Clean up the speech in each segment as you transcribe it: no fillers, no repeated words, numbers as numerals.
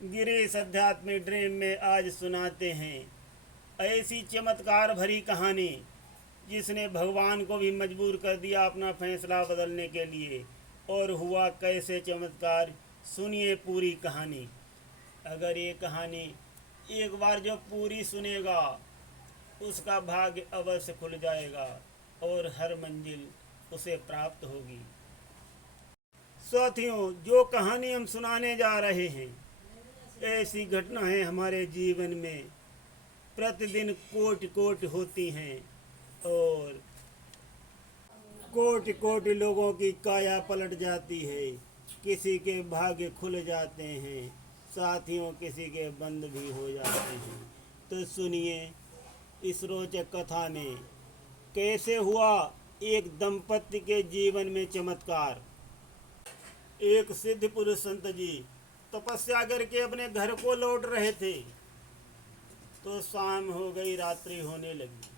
गिरीश अध्यात्मिक ड्रीम में आज सुनाते हैं ऐसी चमत्कार भरी कहानी जिसने भगवान को भी मजबूर कर दिया अपना फैसला बदलने के लिए। और हुआ कैसे चमत्कार, सुनिए पूरी कहानी। अगर ये कहानी एक बार जो पूरी सुनेगा उसका भाग्य अवश्य खुल जाएगा और हर मंजिल उसे प्राप्त होगी। साथियों, जो कहानी हम सुनाने जा रहे हैं ऐसी घटनाएं हमारे जीवन में प्रतिदिन कोटि कोटि होती हैं और कोटि कोटि लोगों की काया पलट जाती है। किसी के भाग्य खुल जाते हैं, साथियों किसी के बंद भी हो जाते हैं। तो सुनिए इस रोचक कथा में कैसे हुआ एक दंपति के जीवन में चमत्कार। एक सिद्ध पुरुष संत जी तपस्या करके अपने घर को लौट रहे थे तो शाम हो गई, रात्रि होने लगी।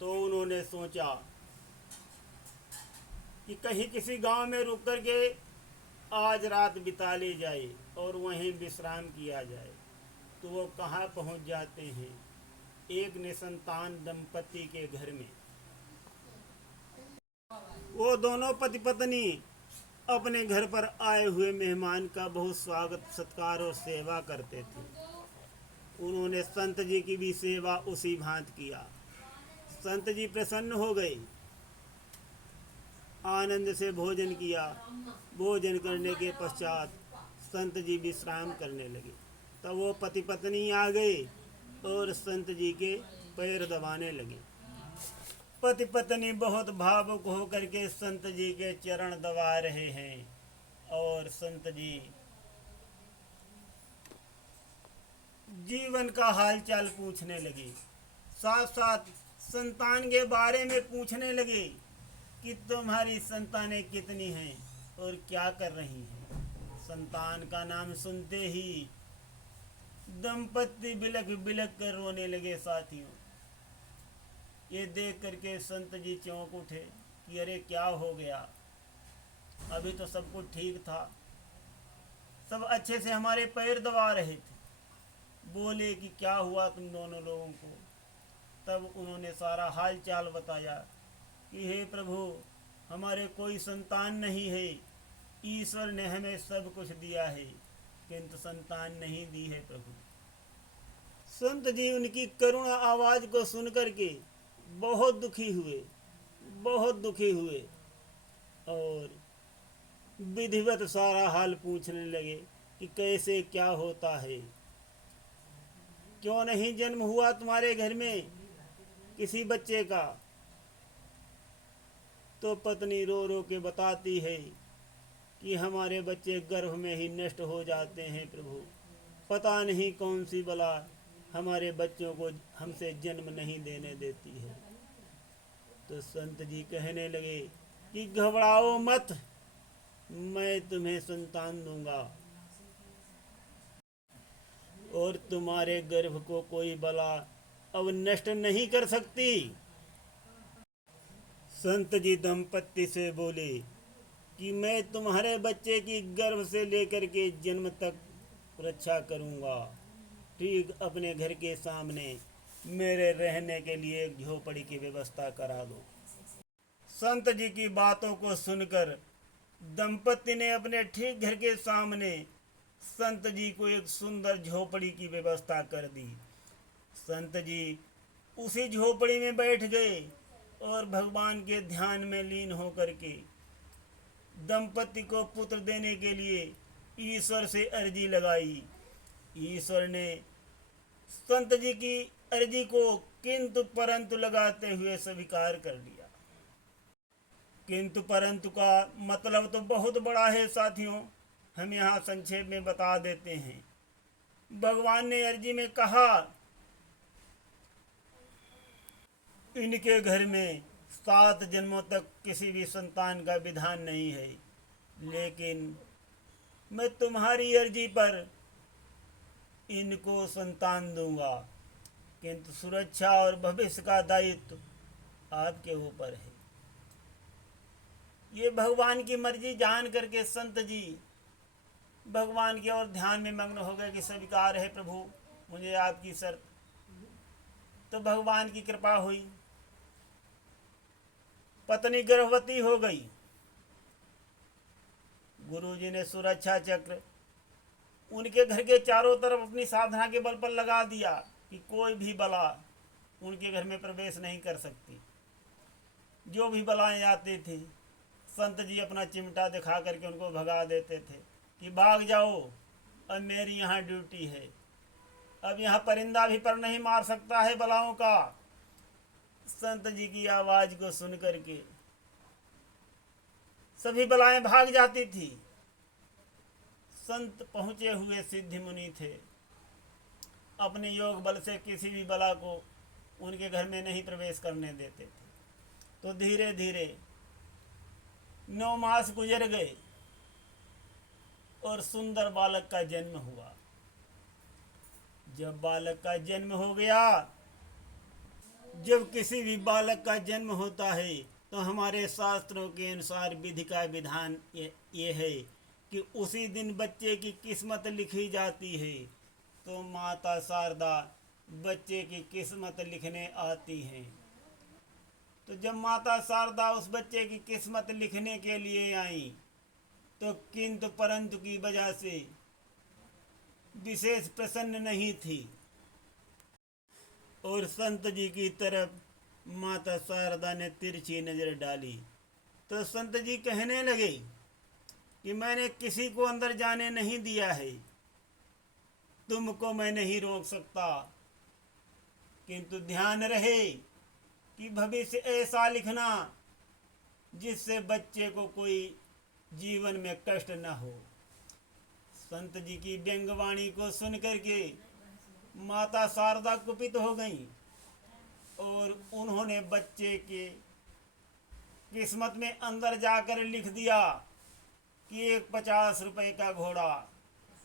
तो उन्होंने सोचा कि कहीं किसी गांव में रुक कर के आज रात बिता ली जाए और वहीं विश्राम किया जाए। तो वो कहाँ पहुंच जाते हैं, एक निसंतान दंपति के घर में। वो दोनों पति पत्नी अपने घर पर आए हुए मेहमान का बहुत स्वागत सत्कार और सेवा करते थे। उन्होंने संत जी की भी सेवा उसी भांति किया। संत जी प्रसन्न हो गए, आनंद से भोजन किया। भोजन करने के पश्चात संत जी विश्राम करने लगे। तब वो पति पत्नी आ गए और संत जी के पैर दबाने लगे। पति पत्नी बहुत भावुक होकर के संत जी के चरण दबा रहे हैं और संत जी जीवन का हालचाल पूछने लगे। साथ साथ संतान के बारे में पूछने लगे कि तुम्हारी संतानें कितनी हैं और क्या कर रही हैं। संतान का नाम सुनते ही दंपति बिलख बिलख कर रोने लगे। साथियों, ये देख करके संत जी चौंक उठे कि अरे क्या हो गया, अभी तो सब कुछ ठीक था, सब अच्छे से हमारे पैर दबा रहे थे। बोले कि क्या हुआ तुम दोनों लोगों को। तब उन्होंने सारा हाल चाल बताया कि हे प्रभु, हमारे कोई संतान नहीं है, ईश्वर ने हमें सब कुछ दिया है किंतु संतान नहीं दी है प्रभु। संत जी उनकी करुण आवाज को सुन करके बहुत दुखी हुए, बहुत दुखी हुए और विधिवत सारा हाल पूछने लगे कि कैसे क्या होता है, क्यों नहीं जन्म हुआ तुम्हारे घर में किसी बच्चे का। तो पत्नी रो रो के बताती है कि हमारे बच्चे गर्भ में ही नष्ट हो जाते हैं प्रभु, पता नहीं कौन सी बला हमारे बच्चों को हमसे जन्म नहीं देने देती है। तो संत जी कहने लगे कि घबराओ मत, मैं तुम्हें संतान दूंगा और तुम्हारे गर्भ को कोई बला अब नष्ट नहीं कर सकती। संत जी दंपति से बोले कि मैं तुम्हारे बच्चे की गर्भ से लेकर के जन्म तक रक्षा करूंगा। ठीक अपने घर के सामने मेरे रहने के लिए एक झोपड़ी की व्यवस्था करा दो। संत जी की बातों को सुनकर दंपति ने अपने ठीक घर के सामने संत जी को एक सुंदर झोपड़ी की व्यवस्था कर दी। संत जी उसी झोपड़ी में बैठ गए और भगवान के ध्यान में लीन होकर के दंपति को पुत्र देने के लिए ईश्वर से अर्जी लगाई। ईश्वर ने संत जी की अर्जी को किंतु परंतु लगाते हुए स्वीकार कर लिया। किंतु परंतु का मतलब तो बहुत बड़ा है साथियों, हम यहाँ संक्षेप में बता देते हैं। भगवान ने अर्जी में कहा इनके घर में 7 जन्मों तक किसी भी संतान का विधान नहीं है, लेकिन मैं तुम्हारी अर्जी पर इनको संतान दूंगा, किंतु सुरक्षा और भविष्य का दायित्व आपके ऊपर है। ये भगवान की मर्जी जान करके संत जी भगवान की ओर ध्यान में मग्न हो गए कि स्वीकार है प्रभु मुझे आपकी शर्त। तो भगवान की कृपा हुई, पत्नी गर्भवती हो गई। गुरुजी ने सुरक्षा चक्र उनके घर के चारों तरफ अपनी साधना के बल पर लगा दिया कि कोई भी बला उनके घर में प्रवेश नहीं कर सकती। जो भी बलाएं आती थी संत जी अपना चिमटा दिखा करके उनको भगा देते थे कि भाग जाओ, अब मेरी यहाँ ड्यूटी है, अब यहाँ परिंदा भी पर नहीं मार सकता है बलाओं का। संत जी की आवाज को सुन करके सभी बलाएं भाग जाती थी। संत पहुंचे हुए सिद्धि मुनि थे, अपने योग बल से किसी भी बला को उनके घर में नहीं प्रवेश करने देते थे। तो धीरे धीरे 9 मास गुजर गए और सुंदर बालक का जन्म हुआ। जब बालक का जन्म हो गया, जब किसी भी बालक का जन्म होता है तो हमारे शास्त्रों के अनुसार विधि का विधान ये है कि उसी दिन बच्चे की किस्मत लिखी जाती है। तो माता शारदा बच्चे की किस्मत लिखने आती हैं। तो जब माता शारदा उस बच्चे की किस्मत लिखने के लिए आई तो किंतु परंतु की वजह से विशेष प्रसन्न नहीं थी और संत जी की तरफ माता शारदा ने तिरछी नजर डाली। तो संत जी कहने लगे कि मैंने किसी को अंदर जाने नहीं दिया है, तुमको मैं नहीं रोक सकता, किंतु ध्यान रहे कि भविष्य ऐसा लिखना जिससे बच्चे को कोई जीवन में कष्ट न हो। संत जी की व्यंग्यवाणी को सुन करके माता शारदा कुपित हो गईं और उन्होंने बच्चे के किस्मत में अंदर जाकर लिख दिया कि एक 50 रुपए का घोड़ा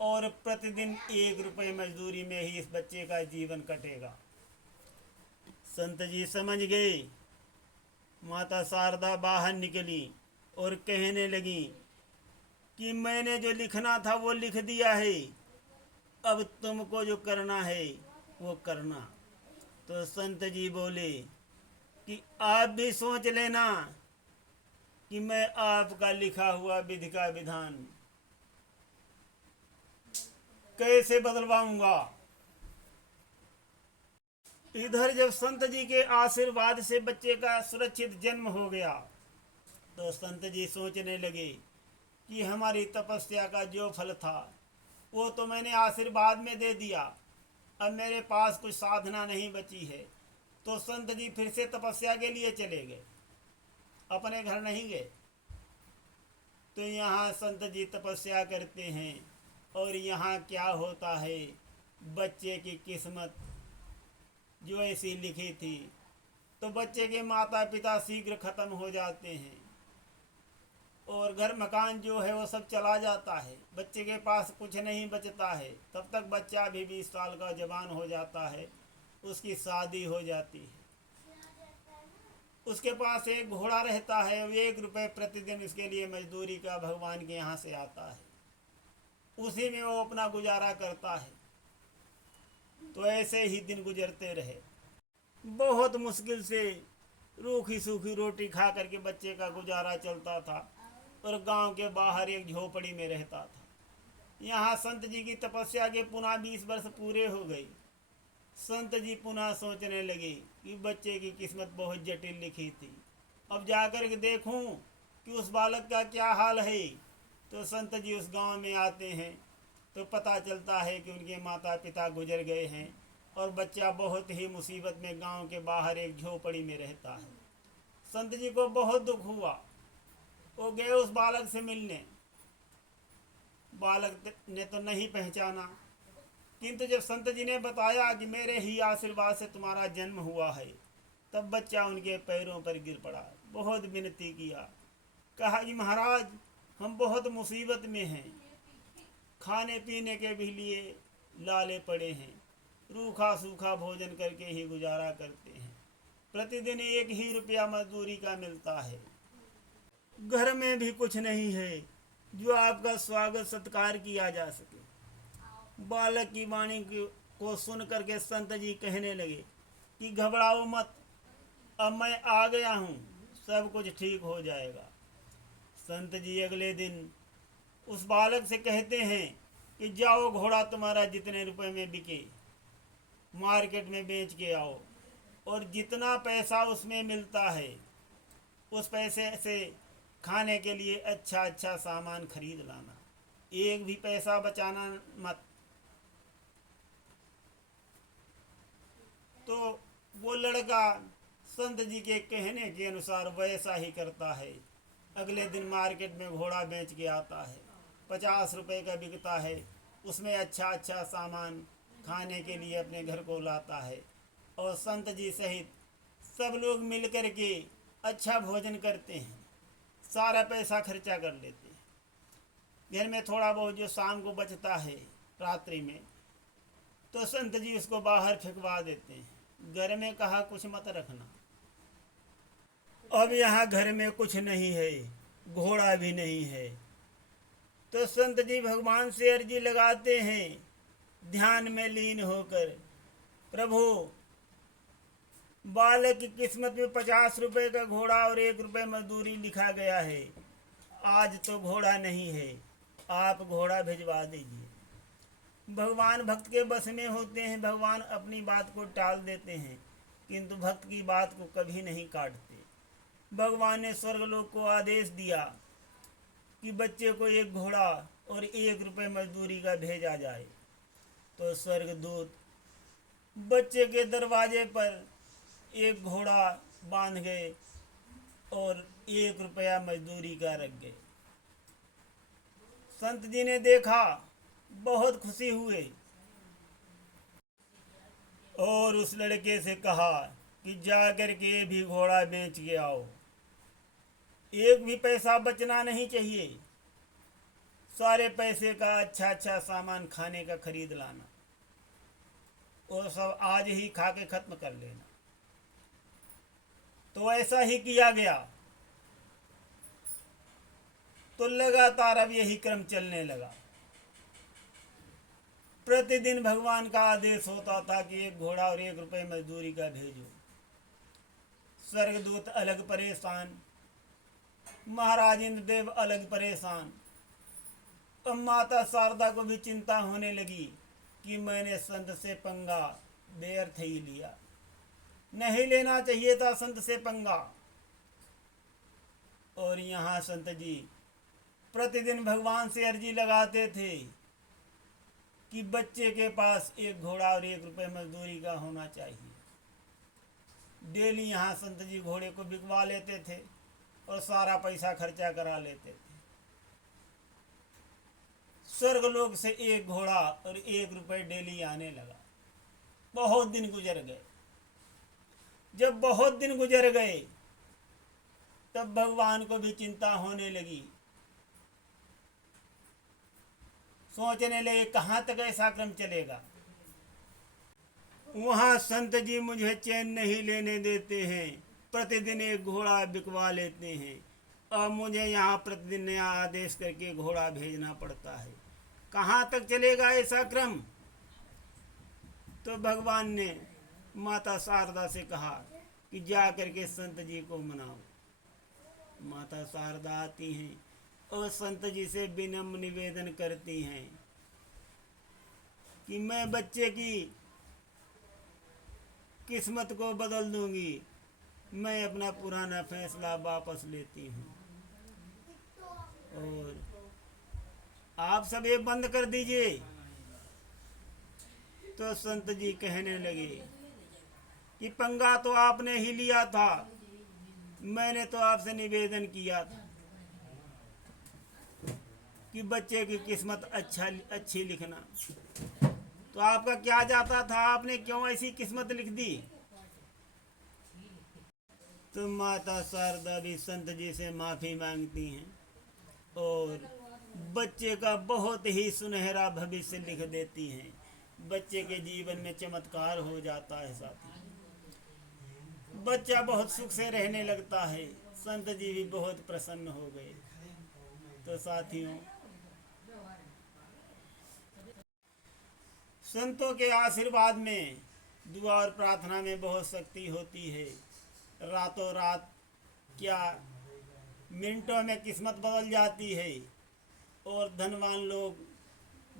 और प्रतिदिन 1 रुपए मजदूरी में ही इस बच्चे का जीवन कटेगा। संत जी समझ गए। माता शारदा बाहर निकली और कहने लगी कि मैंने जो लिखना था वो लिख दिया है, अब तुमको जो करना है वो करना। तो संत जी बोले कि आप भी सोच लेना कि मैं आपका लिखा हुआ विधि का विधान कैसे बदलवाऊंगा। इधर जब संत जी के आशीर्वाद से बच्चे का सुरक्षित जन्म हो गया तो संत जी सोचने लगे कि हमारी तपस्या का जो फल था वो तो मैंने आशीर्वाद में दे दिया, अब मेरे पास कुछ साधना नहीं बची है। तो संत जी फिर से तपस्या के लिए चले गए, अपने घर नहीं गए। तो यहाँ संत जी तपस्या करते हैं और यहाँ क्या होता है, बच्चे की किस्मत जो ऐसी लिखी थी तो बच्चे के माता पिता शीघ्र खत्म हो जाते हैं और घर मकान जो है वो सब चला जाता है, बच्चे के पास कुछ नहीं बचता है। तब तक बच्चा भी 20 साल का जवान हो जाता है, उसकी शादी हो जाती है, उसके पास एक घोड़ा रहता है, 1 रुपए प्रतिदिन इसके लिए मजदूरी का भगवान के यहाँ से आता है, उसी में वो अपना गुजारा करता है। तो ऐसे ही दिन गुजरते रहे। बहुत मुश्किल से रूखी सूखी रोटी खा करके बच्चे का गुजारा चलता था और गांव के बाहर एक झोपड़ी में रहता था। यहाँ संत जी की तपस्या के पुनः 20 वर्ष पूरे हो गए। संत जी पुनः सोचने लगे कि बच्चे की किस्मत बहुत जटिल लिखी थी, अब जाकर के देखूं कि उस बालक का क्या हाल है। तो संत जी उस गांव में आते हैं तो पता चलता है कि उनके माता पिता गुजर गए हैं और बच्चा बहुत ही मुसीबत में गांव के बाहर एक झोपड़ी में रहता है। संत जी को बहुत दुख हुआ, वो गए उस बालक से मिलने। बालक ने तो नहीं पहचाना, किंतु जब संत जी ने बताया कि मेरे ही आशीर्वाद से तुम्हारा जन्म हुआ है, तब बच्चा उनके पैरों पर गिर पड़ा, बहुत विनती किया, कहा कि महाराज हम बहुत मुसीबत में हैं, खाने पीने के भी लिए लाले पड़े हैं, रूखा सूखा भोजन करके ही गुजारा करते हैं, प्रतिदिन 1 ही रुपया मजदूरी का मिलता है, घर में भी कुछ नहीं है, जो आपका स्वागत सत्कार किया जा सके। बालक की वाणी को सुन करके संत जी कहने लगे कि घबराओ मत, अब मैं आ गया हूँ, सब कुछ ठीक हो जाएगा। संत जी अगले दिन उस बालक से कहते हैं कि जाओ, घोड़ा तुम्हारा जितने रुपए में बिके मार्केट में बेच के आओ, और जितना पैसा उसमें मिलता है उस पैसे से खाने के लिए अच्छा अच्छा सामान खरीद लाना, एक भी पैसा बचाना मत। तो वो लड़का संत जी के कहने के अनुसार वैसा ही करता है। अगले दिन मार्केट में घोड़ा बेच के आता है, 50 रुपए का बिकता है, उसमें अच्छा अच्छा सामान खाने के लिए अपने घर को लाता है, और संत जी सहित सब लोग मिल कर के अच्छा भोजन करते हैं, सारा पैसा खर्चा कर लेते हैं। घर में थोड़ा बहुत जो शाम को बचता है रात्रि में, तो संत जी उसको बाहर फेंकवा देते हैं, घर में कहा कुछ मत रखना। अब यहाँ घर में कुछ नहीं है, घोड़ा भी नहीं है। तो संत जी भगवान से अर्जी लगाते हैं, ध्यान में लीन होकर, प्रभु बालक की किस्मत में 50 रुपए का घोड़ा और 1 रुपए मजदूरी लिखा गया है, आज तो घोड़ा नहीं है, आप घोड़ा भिजवा दीजिए। भगवान भक्त के बस में होते हैं, भगवान अपनी बात को टाल देते हैं, किंतु भक्त की बात को कभी नहीं काटते। भगवान ने स्वर्गलोक को आदेश दिया कि बच्चे को 1 घोड़ा और 1 रुपए मजदूरी का भेजा जाए। तो स्वर्गदूत बच्चे के दरवाजे पर 1 घोड़ा बांध गए और 1 रुपया मजदूरी का रख गए। संत जी ने देखा, बहुत खुशी हुए और उस लड़के से कहा कि जा कर के भी घोड़ा बेच के आओ, एक भी पैसा बचना नहीं चाहिए, सारे पैसे का अच्छा अच्छा सामान खाने का खरीद लाना, और सब आज ही खा के खत्म कर लेना। तो ऐसा ही किया गया। तो लगातार अब यही क्रम चलने लगा। प्रतिदिन भगवान का आदेश होता था कि 1 घोड़ा और 1 रुपए मजदूरी का भेजो। स्वर्गदूत अलग परेशान, महाराज इंद्रदेव अलग परेशान, और माता शारदा को भी चिंता होने लगी कि मैंने संत से पंगा व्यर्थ ही लिया, नहीं लेना चाहिए था संत से पंगा। और यहाँ संत जी प्रतिदिन भगवान से अर्जी लगाते थे कि बच्चे के पास 1 घोड़ा और 1 रुपए मजदूरी का होना चाहिए। डेली यहाँ संत जी घोड़े को बिकवा लेते थे और सारा पैसा खर्चा करा लेते थे। स्वर्गलोक से 1 घोड़ा और 1 रुपए डेली आने लगा। बहुत दिन गुजर गए। जब बहुत दिन गुजर गए तब भगवान को भी चिंता होने लगी, सोचने लगे कहाँ तक ऐसा क्रम चलेगा। वहाँ संत जी मुझे चैन नहीं लेने देते हैं, प्रतिदिन 1 घोड़ा बिकवा लेते हैं, और मुझे यहाँ प्रतिदिन नया आदेश करके घोड़ा भेजना पड़ता है, कहाँ तक चलेगा ऐसा क्रम। तो भगवान ने माता शारदा से कहा कि जा करके संत जी को मनाओ। माता शारदा आती हैं और संत जी से विनम्र निवेदन करती हैं कि मैं बच्चे की किस्मत को बदल दूंगी, मैं अपना पुराना फैसला वापस लेती हूँ, और आप सब ये बंद कर दीजिए। तो संत जी कहने लगे कि पंगा तो आपने ही लिया था, मैंने तो आपसे निवेदन किया था कि बच्चे की किस्मत अच्छी लिखना, तो आपका क्या जाता था, आपने क्यों ऐसी किस्मत लिख दी। तो माता शारदा भी संत जी से माफ़ी मांगती हैं और बच्चे का बहुत ही सुनहरा भविष्य लिख देती हैं। बच्चे के जीवन में चमत्कार हो जाता है साथी, बच्चा बहुत सुख से रहने लगता है। संत जी भी बहुत प्रसन्न हो गए। तो तो साथियों, संतों के आशीर्वाद में, दुआ और प्रार्थना में बहुत शक्ति होती है। रातों रात क्या, मिनटों में किस्मत बदल जाती है और धनवान लोग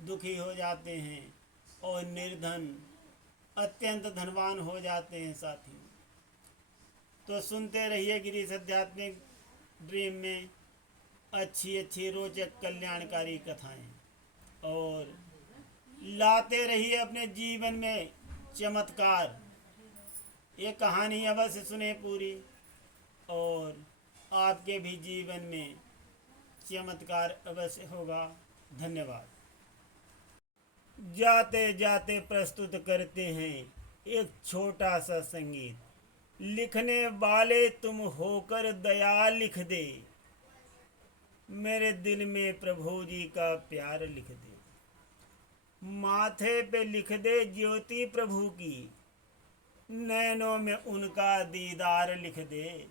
दुखी हो जाते हैं और निर्धन अत्यंत धनवान हो जाते हैं साथियों। तो सुनते रहिए गिरीश आध्यात्मिक ड्रीम में अच्छी अच्छी रोचक कल्याणकारी कथाएं, और लाते रहिए अपने जीवन में चमत्कार। ये कहानी अवश्य सुने पूरी, और आपके भी जीवन में चमत्कार अवश्य होगा। धन्यवाद। जाते जाते प्रस्तुत करते हैं एक छोटा सा संगीत। लिखने वाले तुम होकर दया लिख दे, मेरे दिल में प्रभु जी का प्यार लिख दे। माथे पे लिख दे ज्योति प्रभु की, नैनों में उनका दीदार लिख दे।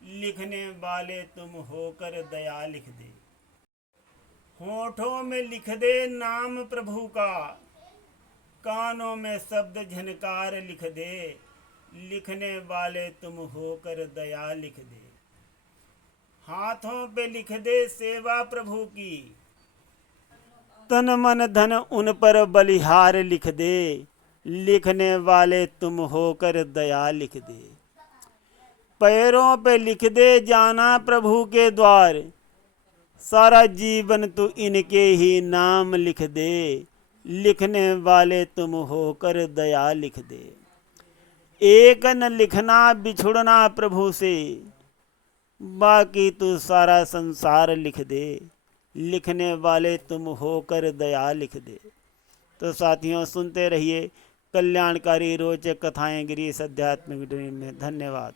लिखने वाले तुम होकर दया लिख दे। होठों में लिख दे नाम प्रभु का, कानों में शब्द झनकार लिख दे। लिखने वाले तुम होकर दया लिख दे। हाथों पे लिख दे सेवा प्रभु की, तन मन धन उन पर बलिहार लिख दे। लिखने वाले तुम होकर दया लिख दे। पैरों पे लिख दे जाना प्रभु के द्वार, सारा जीवन तू इनके ही नाम लिख दे। लिखने वाले तुम होकर दया लिख दे। एक न लिखना बिछुड़ना प्रभु से, बाकी तू सारा संसार लिख दे। लिखने वाले तुम होकर दया लिख दे। तो साथियों, सुनते रहिए कल्याणकारी रोचक कथाएं गिरीश आध्यात्मिक ड्रीम में। धन्यवाद।